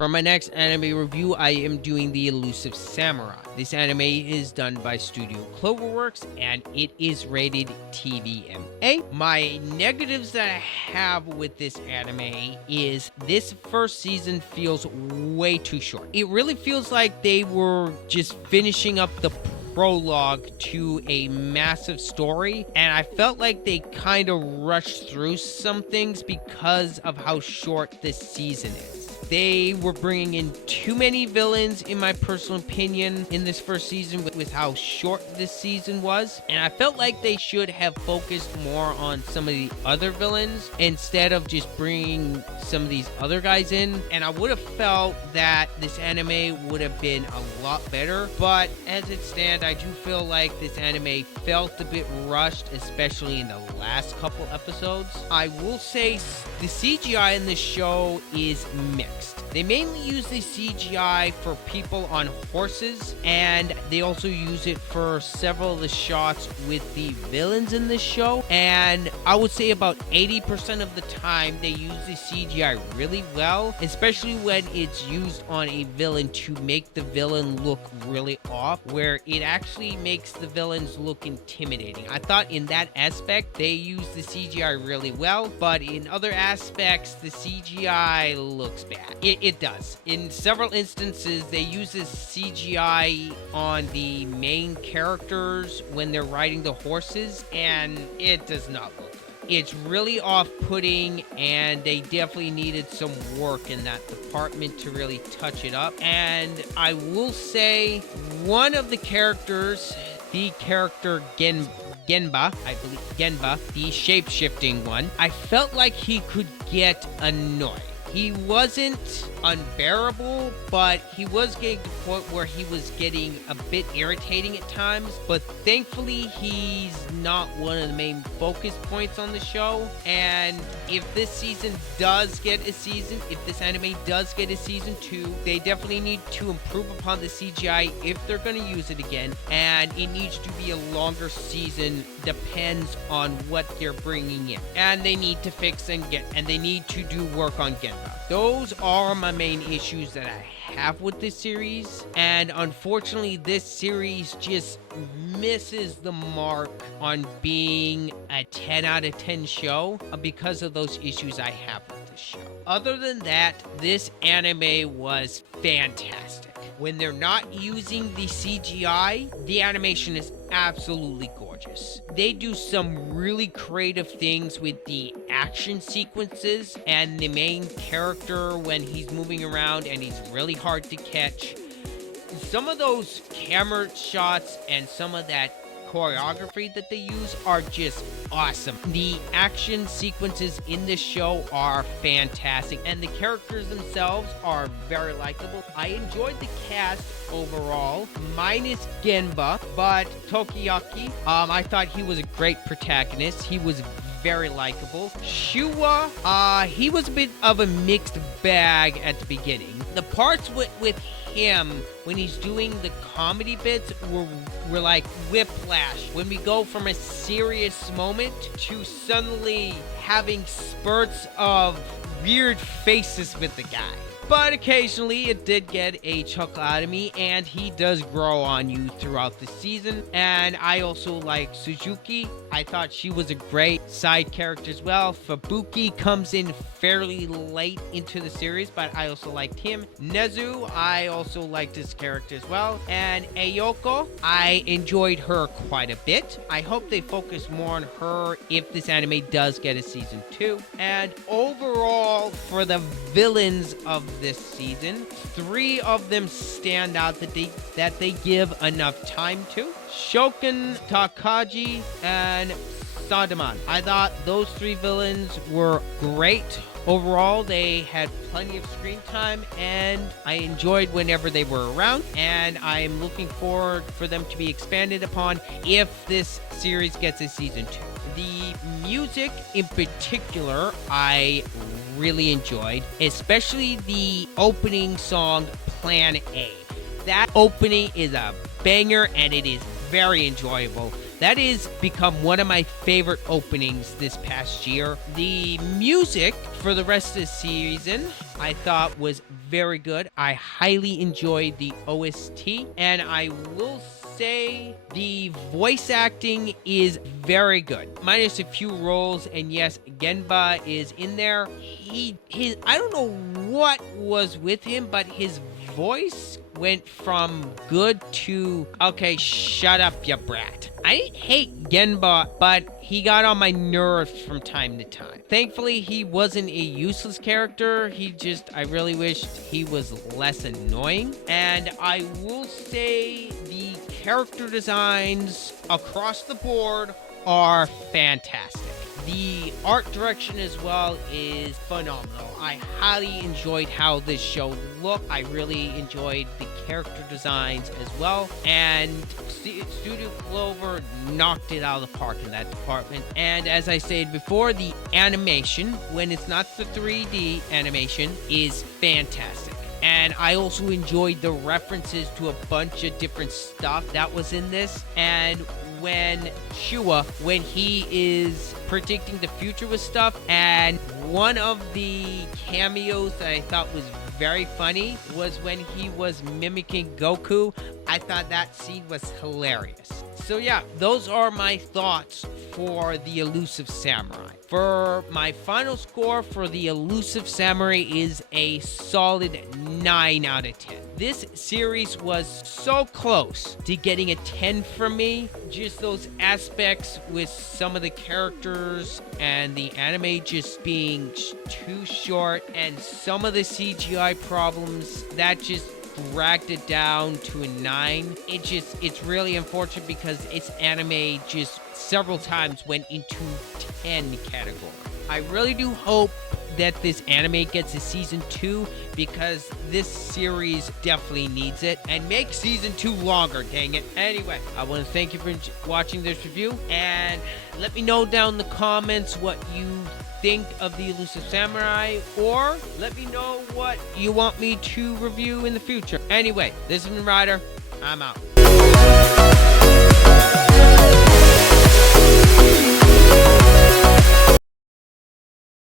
For my next anime review, I am doing The Elusive Samurai. This anime is done by Studio Cloverworks, and it is rated TVMA. My negatives that I have with this anime is this first season feels way too short. It really feels like they were just finishing up the prologue to a massive story, and I felt like they kind of rushed through some things because of how short this season is. They were bringing in too many villains, in my personal opinion, in this first season with how short this season was. And I felt like they should have focused more on some of the other villains instead of just bringing some of these other guys in. And I would have felt that this anime would have been a lot better. But as it stands, I do feel like this anime felt a bit rushed, especially in the last couple episodes. I will say the CGI in this show is mixed. They mainly use the CGI for people on horses, and they also use it for several of the shots with the villains in this show. And I would say about 80% of the time they use the CGI really well, especially when it's used on a villain to make the villain look really off, where it actually makes the villains look intimidating. I thought in that aspect they use the CGI really well, but in other aspects the CGI looks bad. It does. In several instances, they use this CGI on the main characters when they're riding the horses, and it does not look good. It's really off-putting, and they definitely needed some work in that department to really touch it up. And I will say, one of the characters, the character Genba, I believe, Genba, the shape-shifting one, I felt like he could get annoying. He wasn't unbearable, but he was getting to the point where he was getting a bit irritating at times. But thankfully, he's not one of the main focus points on the show. And if this season does get a season, if this anime does get a season 2, they definitely need to improve upon the CGI if they're going to use it again. And it needs to be a longer season, depends on what they're bringing in. And they need to fix and they need to do work on Genba. Those are my main issues that I have with this series, and unfortunately this series just misses the mark on being a 10 out of 10 show because of those issues I have with this show. Other than that, this anime was fantastic. When they're not using the CGI, the animation is absolutely gorgeous. They do some really creative things with the action sequences and the main character when he's moving around and he's really hard to catch. Some of those camera shots and some of that choreography that they use are just awesome. The action sequences in this show are fantastic, and the characters themselves are very likable. I enjoyed the cast overall, minus Genba, but Tokiyaki, I thought he was a great protagonist. He was very likable. Shuwa, he was a bit of a mixed bag at the beginning. The parts with him when he's doing the comedy bits were like whiplash. When we go from a serious moment to suddenly having spurts of weird faces with the guy. But occasionally it did get a chuckle out of me, and he does grow on you throughout the season. And I also like Suzuki. I thought she was a great side character as well. Fubuki comes in fairly late into the series, but I also liked him. Nezu, I also liked his character as well. And Ayoko, I enjoyed her quite a bit. I hope they focus more on her if this anime does get a season 2. And overall, for the villains of this season, 3 of them stand out that they give enough time to. Shoken, Takagi, and Sadaman. I thought those 3 villains were great. Overall, they had plenty of screen time, and I enjoyed whenever they were around, and I'm looking forward for them to be expanded upon if this series gets a season 2. The music in particular, I really enjoyed, especially the opening song, Plan A. That opening is a banger, and it is very enjoyable. That has become one of my favorite openings this past year. The music for the rest of the season I thought was very good. I highly enjoyed the OST, and I will say the voice acting is very good, minus a few roles. And yes, Genba is in there. His I don't know what was with him, but his voice went from good to okay, shut up, you brat. I didn't hate Genba, but he got on my nerves from time to time. Thankfully, he wasn't a useless character. I really wished he was less annoying. And I will say the character designs across the board are fantastic. The art direction as well is phenomenal. I highly enjoyed how this show looked. I really enjoyed the character designs as well. And Studio Clover knocked it out of the park in that department. And as I said before, the animation, when it's not the 3D animation, is fantastic. And I also enjoyed the references to a bunch of different stuff that was in this. And when Shua, when he is predicting the future with stuff, and one of the cameos that I thought was very funny was when he was mimicking Goku. I thought that scene was hilarious. So yeah, those are my thoughts for the Elusive Samurai. For my final score for the Elusive Samurai is a solid 9 out of 10. This series was so close to getting a 10 from me. Just those aspects with some of the characters and the anime just being too short, and some of the CGI problems that just dragged it down to a 9. It's really unfortunate because its anime just several times went into 10 category. I really do hope that this anime gets a season 2 because this series definitely needs it, and make season 2 longer, dang it. Anyway, I want to thank you for watching this review, and let me know down in the comments what you think of the Elusive Samurai, or let me know what you want me to review in the future. Anyway, this has been Ryder. I'm out.